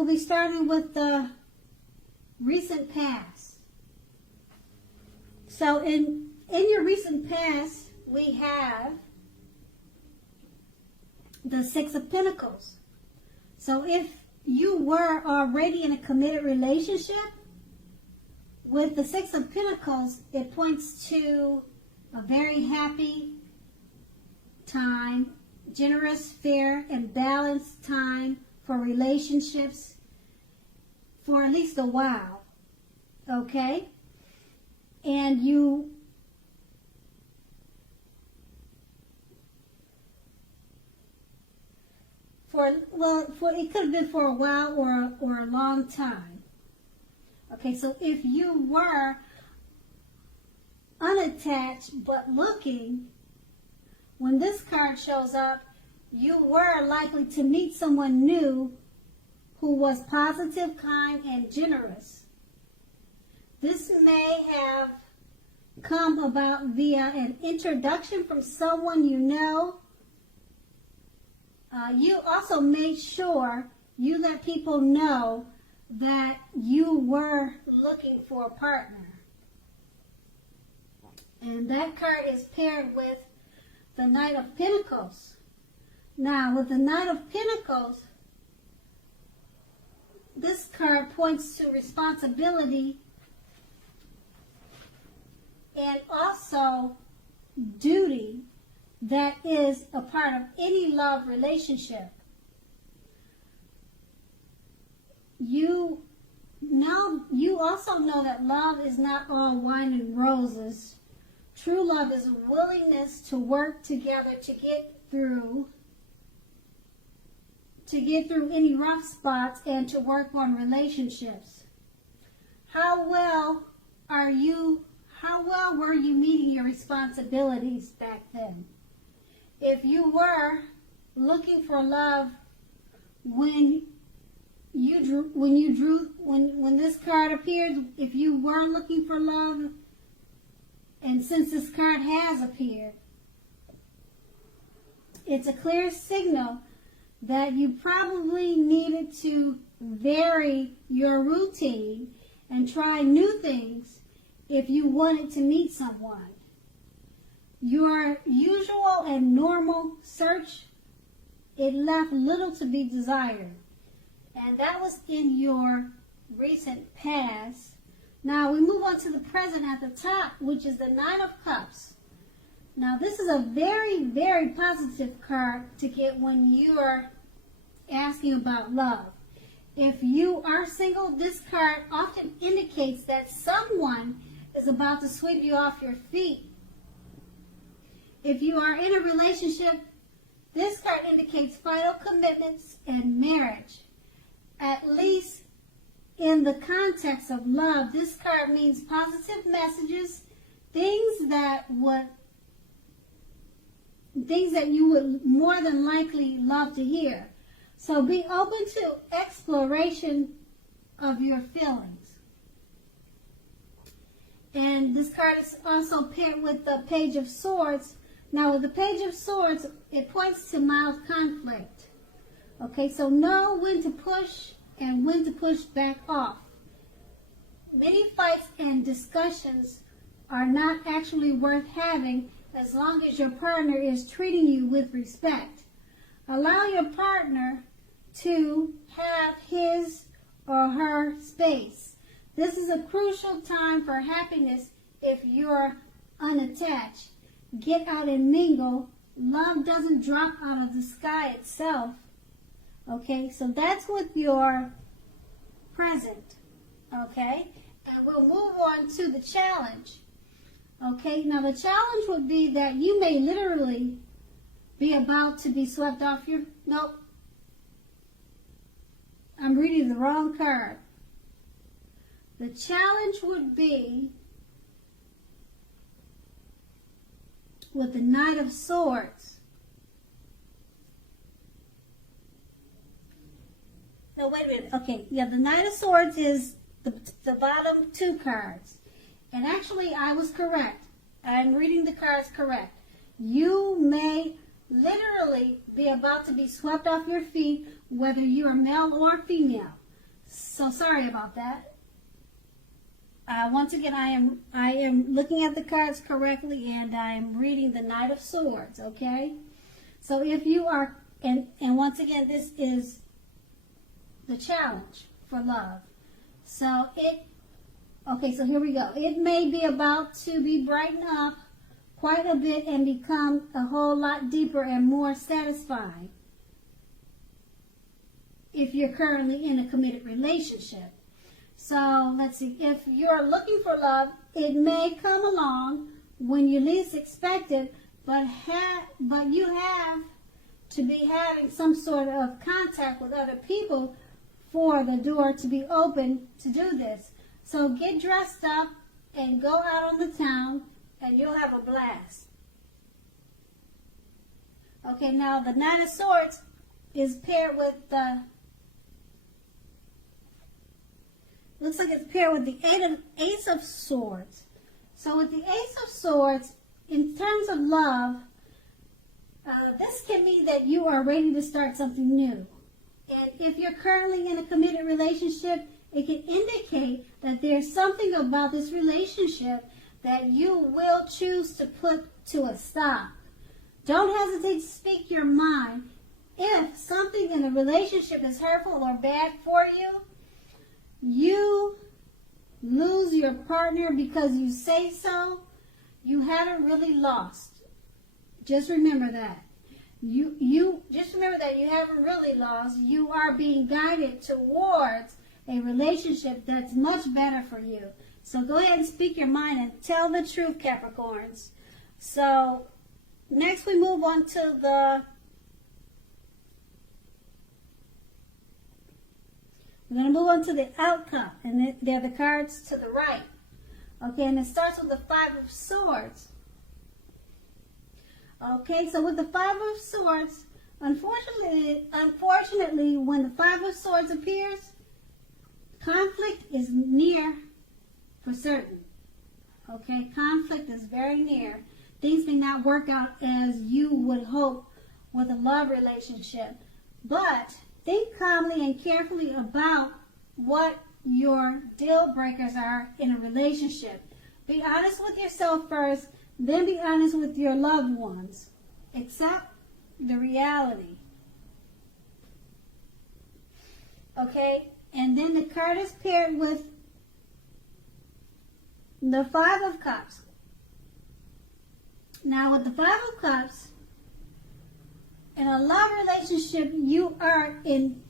we'll be starting with the recent past. So in your recent past, we have the Six of Pentacles. So if you were already in a committed relationship, with the Six of Pentacles, it points to a very happy time, generous, fair, and balanced time for relationships for at least a while, okay? And it could have been for a while or a long time. Okay, so if you were unattached but looking, when this card shows up, you were likely to meet someone new who was positive, kind, and generous. This may have come about via an introduction from someone you know. You also made sure you let people know that you were looking for a partner. And that card is paired with the Knight of Pentacles. Now, with the Knight of Pentacles, this card points to responsibility and also duty that is a part of any love relationship. You also know that love is not all wine and roses. True love is a willingness to work together to get through any rough spots and to work on relationships. How well were you meeting your responsibilities back then? If you were looking for love when this card appeared, if you were looking for love, and since this card has appeared, it's a clear signal that you probably needed to vary your routine and try new things if you wanted to meet someone. Your usual and normal search, it left little to be desired. And that was in your recent past. Now we move on to the present at the top, which is the Nine of Cups. Now this is a very, very positive card to get when you are asking about love. If you are single, this card often indicates that someone is about to sweep you off your feet. If you are in a relationship, this card indicates final commitments and marriage. At least in the context of love, this card means positive messages, things that you would more than likely love to hear. So be open to exploration of your feelings. And this card is also paired with the Page of Swords. Now with the Page of Swords, it points to mild conflict. Okay, so know when to push and when to push back off. Many fights and discussions are not actually worth having as long as your partner is treating you with respect. Allow your partner to have his or her space. This is a crucial time for happiness if you're unattached. Get out and mingle. Love doesn't drop out of the sky itself. Okay, so that's with your present. Okay, and we'll move on to the challenge. Okay, now the challenge would be that you may literally be about to be swept off your... Nope. I'm reading the wrong card. The challenge would be with the Knight of Swords. No, wait a minute. Okay, yeah, the Knight of Swords is the bottom two cards. And actually, I was correct. I'm reading the cards correct. You may literally be about to be swept off your feet, whether you are male or female. So sorry about that. Once again, I am looking at the cards correctly, and I am reading the Knight of Swords, okay? So if you are, and once again, this is the challenge for love. So okay, so here we go. It may be about to be brightened up quite a bit and become a whole lot deeper and more satisfying if you're currently in a committed relationship. So let's see, if you're looking for love, it may come along when you least expect it, but you have to be having some sort of contact with other people for the door to be open to do this. So get dressed up and go out on the town, and you'll have a blast. Okay, now the Knight of Swords is paired with the, looks like it's paired with the Ace of Swords. So with the Ace of Swords, in terms of love, this can mean that you are ready to start something new. And if you're currently in a committed relationship, it can indicate that there's something about this relationship that you will choose to put to a stop. Don't hesitate to speak your mind. If something in a relationship is hurtful or bad for you, you lose your partner because you say so, you haven't really lost. Just remember that. You just remember that you haven't really lost. You are being guided towards a relationship that's much better for you. So go ahead and speak your mind and tell the truth, Capricorns. So next we move on to we're going to move on to the outcome, and they're the cards to the right. Okay, and it starts with the Five of Swords. Okay, so with the Five of Swords, unfortunately, when the Five of Swords appears, conflict is near for certain. Okay, conflict is very near. Things may not work out as you would hope with a love relationship, but think calmly and carefully about what your deal breakers are in a relationship. Be honest with yourself first, then be honest with your loved ones. Accept the reality. Okay? And then the card is paired with the Five of Cups. Now with the Five of Cups, in a love relationship, you are in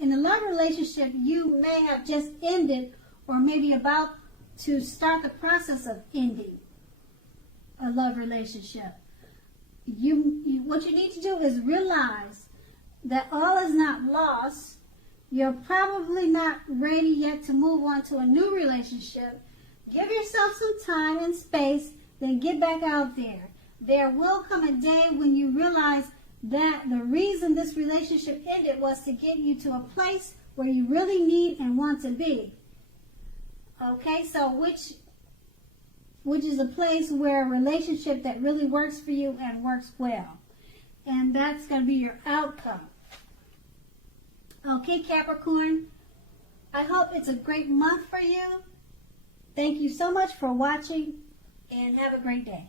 a love relationship, you may have just ended or maybe about to start the process of ending a love relationship. What you need to do is realize that all is not lost. You're probably not ready yet to move on to a new relationship. Give yourself some time and space, then get back out there. There will come a day when you realize that the reason this relationship ended was to get you to a place where you really need and want to be. Okay, so which is a place where a relationship that really works for you and works well. And that's going to be your outcome. Okay, Capricorn, I hope it's a great month for you. Thank you so much for watching, and have a great day.